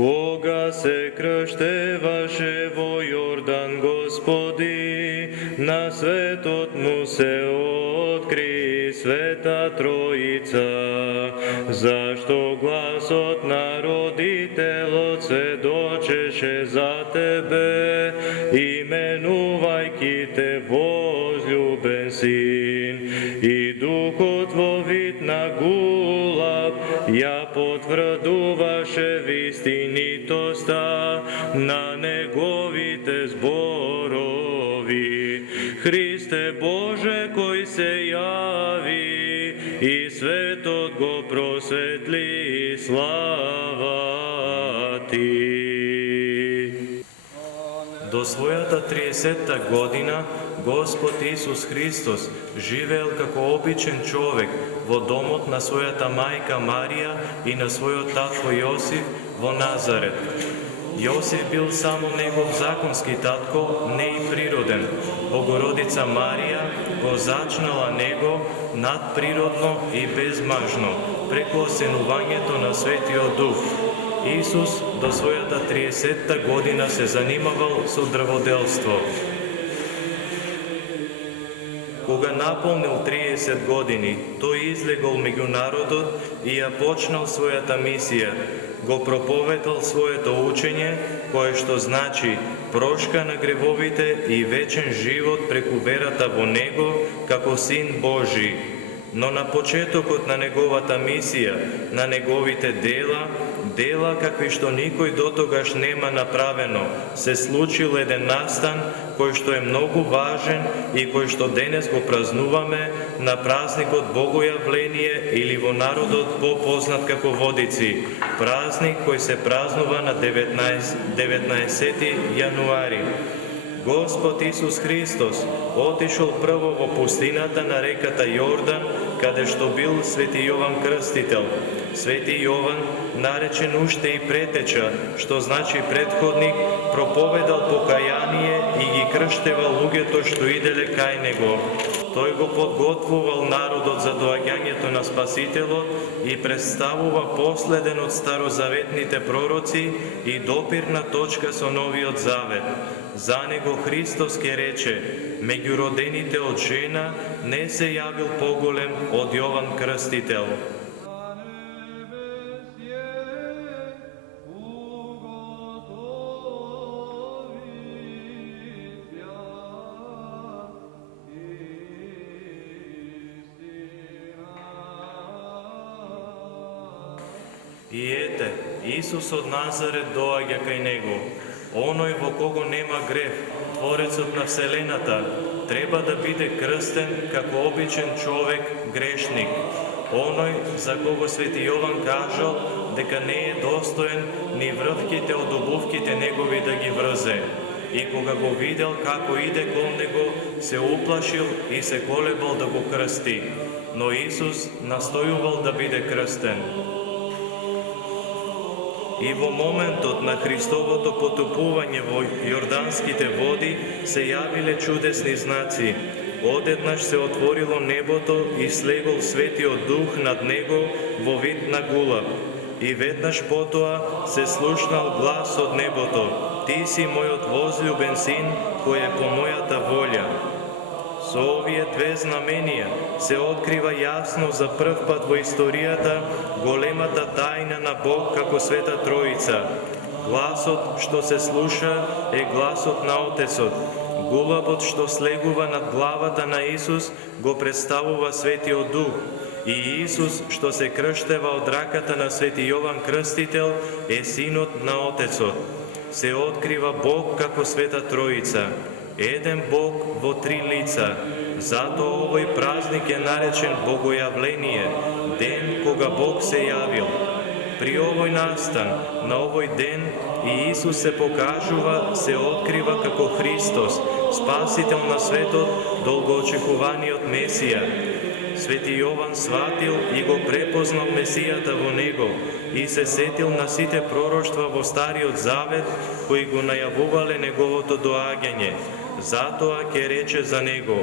Кога се крштеваше во Јордан Господи, на светот му се откри Света Троица, зашто гласот на родителот сведочеше за тебе, именувајќи те возлюбен син, и духот во вид на гулаб ја потврдуваше вистинитоста на неговите зборови. Христе Боже, кој се јави, и светот го просветли, слава Ти. До својата 30-та година Господ Исус Христос живеел како обичен човек во домот на својата мајка Марија и на својот татко Јосиф во Назарет. Јосиф бил само негов законски татко, не и природен. Богородица Марија го зачнала него надприродно и безмажно, преку осенувањето на Светиот Дух. Исус до својата 30-та година се занимавал со дрводелство. Кога наполнил 30 години, тој излегол меѓу народот и ја почнал својата мисија. Го проповедал своето учење, кое што значи прошка на гревовите и вечен живот преку верата во Него како Син Божи. Но на почетокот на неговата мисија, на неговите дела какви што никој дотогаш нема направено, се случил еден настан кој што е многу важен и кој што денес го празнуваме на празникот Богојавление или во народот попознат како Водици, празник кој се празнува на 19 јануари. Господ Исус Христос отишол прво во пустината на реката Јордан, каде што бил Свети Јован Крстител. Свети Јован, наречен уште и претеча, што значи предходник, проповедал покаяние и ги крштевал луѓето што иделе кај него. Тој го подготвувал народот за доаѓањето на Спасителот и представува последен од старозаветните пророци и допирна точка со Новиот Завет. За него Христос ке рече: меѓу родените од жена не се јавил поголем од Јован Крстител. И ете, Исус од Назарет доаѓа кај него. Оној во кого нема грев, Творецот на Вселената, треба да биде крстен како обичен човек, грешник. Оној за кого Свети Јован кажал дека не е достоен ни врвките од обувките негови да ги врзе. И кога го видел како иде кон него, се уплашил и се колебал да го крсти. Но Исус настојувал да биде крстен. И во моментот на Христовото потопување во Јорданските води се јавиле чудесни знаци. Одеднаш се отворило небото и слегол Светиот Дух над него во вид на гулаб. И веднаш потоа се слушнал глас од небото: Ти си мојот возлюбен син, кој е по мојата волја. Со овие две знаменија се открива јасно за прв пат во историјата големата тајна на Бог како Света Троица. Гласот што се слуша е гласот на Отецот. Гулабот што слегува над главата на Исус го представува Светиот Дух. И Исус што се крштева од раката на Свети Јован Крстител е Синот на Отецот. Се открива Бог како Света Троица. Еден Бог во три лица. Затоа овој празник е наречен Богојавление, ден кога Бог се јавил. При овој настан, на овој ден, и Исус се покажува, се открива како Христос, Спасител на светот, долгоочекуваниот Месија. Свети Јован сватил и го препознал Месијата во него и се сетил на сите пророштва во Стариот Завет кои го најавувале неговото доаѓање. Затоа ќе рече за него: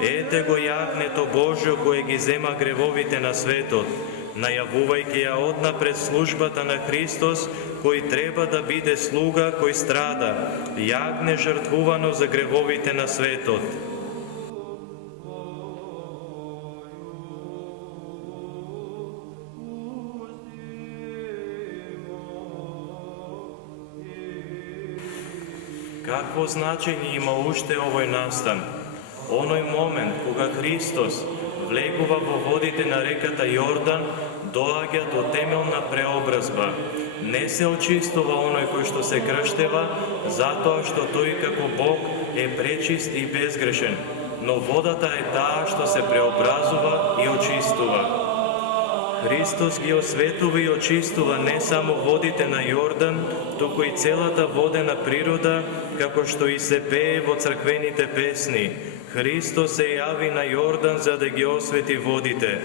Ете го јагнето Божјо кое ги зема гревовите на светот. најавувајќи ја однапред службата на Христос, кој треба да биде слуга кој страда, јагне жртвувано за гревовите на светот. Какво значење има уште овој настан? Оној момент кога Христос влегува во водите на реката Јордан, доаѓа до темелна преобразба. Не се очистува оној кој што се крштева, затоа што тој како Бог е пречист и безгрешен, но водата е таа што се преобразува и очистува. Христос ги осветува и очистува не само водите на Јордан, туку и целата водена природа, како што и се пее во црквените песни. Христос се јави на Јордан за да ги освети водите,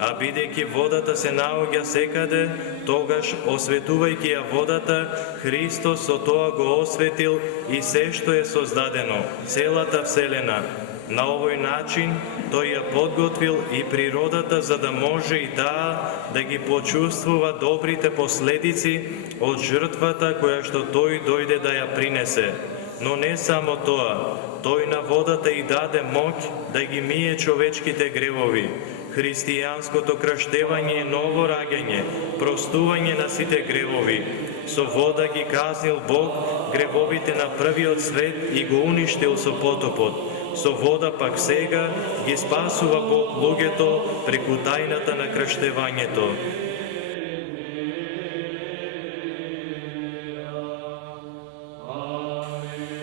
а бидејќи водата се наоѓа секаде, тогаш осветувајќи ја водата, Христос со тоа го осветил и се што е создадено, целата вселена. На овој начин тој ја подготвил и природата за да може и таа да ги почувствува добрите последици од жртвата која што тој дојде да ја принесе. Но не само тоа, тој на водата и даде моќ да ги мие човечките гревови. Христијанското крштевање е ново раѓање, простување на сите гревови. Со вода ги казнил Бог гревовите на првиот свет и го уништил со потопот. Со вода пак сега ги спасува Бог луѓето преку тајната на крштевањето.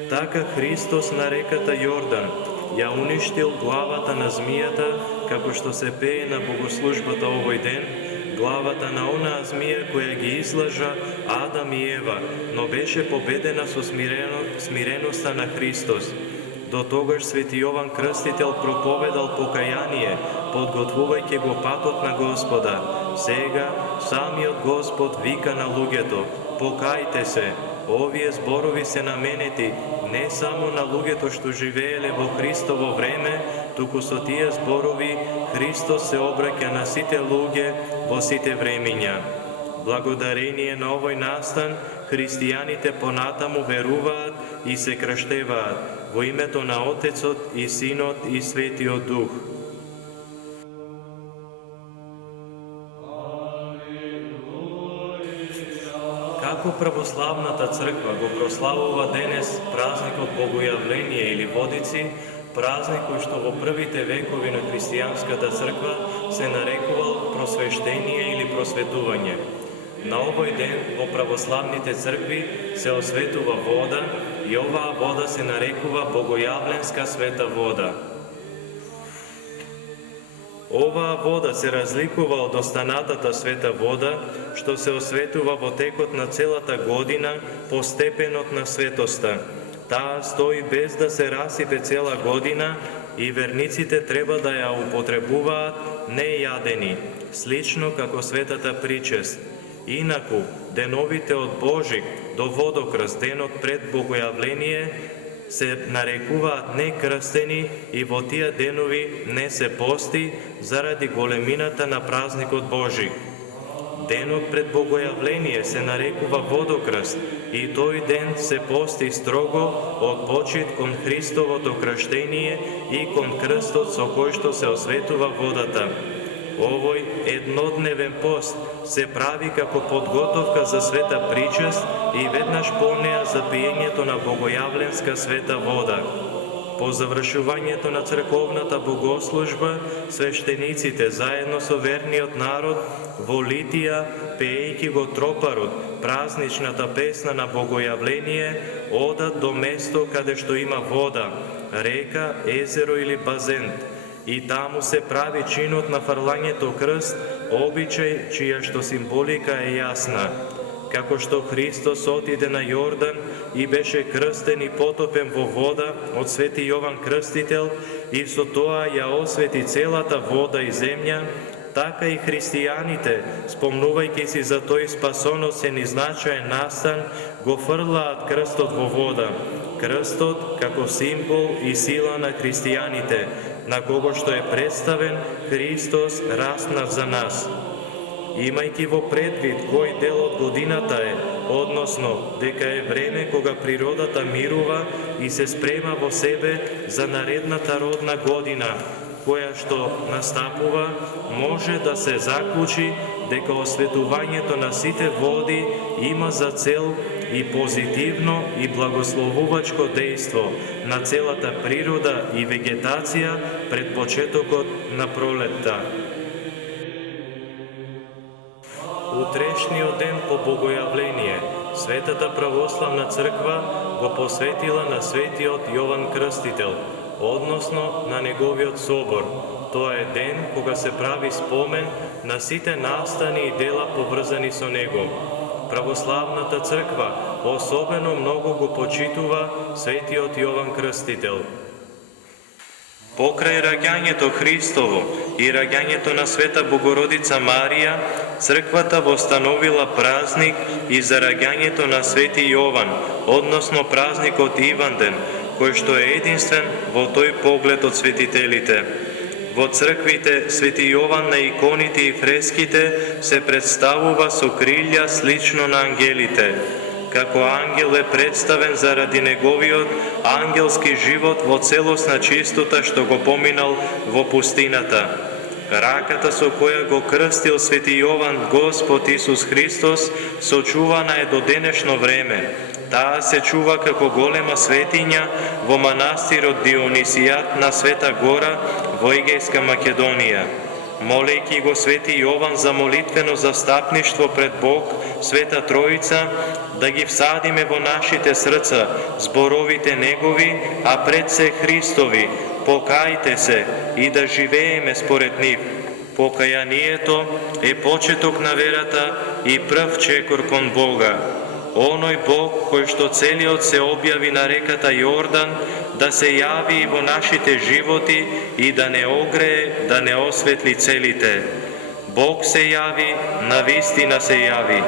Така Христос на реката Јордан ја уништил главата на змијата, како што се пее на богослужбата овој ден, главата на онаа змија која ги излажа Адам и Ева, но беше победена со смиреноста на Христос. До тогаш свети Јован Крстител проповедал покаяние, подготвувајќи го патот на Господа. Сега самиот Господ вика на луѓето: покајте се. Овие зборови се наменети не само на луѓето што живееле во Христово време, туку со тие зборови Христос се обраќа на сите луѓе во сите времиња. Благодарение на овој настан, христијаните понатаму веруваат и се крштеваат во името на Отецот и Синот и Светиот Дух. Како православната црква го прославува денес празникот Богојавление или Водици, празник кој што во првите векови на христијанската црква се нарекувал просвештение или просветување. На овој ден во православните цркви се осветува вода и оваа вода се нарекува Богојавленска света вода. Оваа вода се разликува од останатата света вода, што се осветува во текот на целата година по степенот на светоста. Таа стои без да се расипе цела година и верниците треба да ја употребуваат нејадени, слично како светата причест. Инаку, деновите од Божик до Водокрст, денот пред Богојавление, се нарекуваат некрстени и во тие денови не се пости заради големината на празникот Божик. Денот пред Богојавление се нарекува Водокрст и тој ден се пости строго од почит кон Христовото крштение и кон крстот со кој што се осветува водата. Овој еднодневен пост се прави како подготовка за света причест и веднаш по неа за пиењето на Богојавленска света вода. По завршувањето на црковната богослужба, свештениците заедно со верниот народ во литија, пеејќи го тропарот, празничната песна на Богојавление, одат до место каде што има вода, река, езеро или базент, и таму се прави чинот на фрлањето крст, обичај чија што символика е јасна. Како што Христос отиде на Јордан и беше крстен и потопен во вода од свети Јован Крстител и со тоа ја освети целата вода и земја, така и христијаните, спомнувајќи си за тој спасоносен и значаен настан, го фрлаат крстот во вода. Крстот како символ и сила на христијаните, на кого што е представен Христос распнат за нас. имајќи во предвид кој дел од годината е, односно дека е време кога природата мирува и се спрема во себе за наредната родна година, која што настапува, може да се заклучи дека осветувањето на сите води има за цел и позитивно и благословувачко дејство на целата природа и вегетација пред почетокот на пролетта. Утрешниот ден по Богојавление, Светата православна црква го посветила на светиот Јован Крстител, односно на неговиот собор. Тоа е ден кога се прави спомен на сите настани и дела поврзани со него. Православната црква особено многу го почитува светиот Јован Крстител. Покрај раѓањето Христово и раѓањето на Света Богородица Марија, црквата востановила празник и за раѓањето на Свети Јован, односно празникот Иванден, кој што е единствен во тој поглед од светителите. Во црквите Свети Јован на иконите и фреските се представува со крилја слично на ангелите. Како ангел е представен заради неговиот ангелски живот во целосна чистота што го поминал во пустината. Раката со која го крстил Свети Јован Господ Исус Христос сочувана е до денешно време. Таа се чува како голема светиња во манастирот Дионисијат на Света Гора во Егејска Македонија. Молејќи го Свети Јован за молитвено застапништво пред Бог, Света Троица, да ги всадиме во нашите срца зборовите Негови, а пред се Христови, покајте се и да живееме според нив. Покајанието е почеток на верата и прв чекор кон Бога. Оној Бог кој што целиот се објави на реката Јордан, да се јави и во нашите животи и да не огрее, да не осветли целите. Бог се јави, навистина се јави.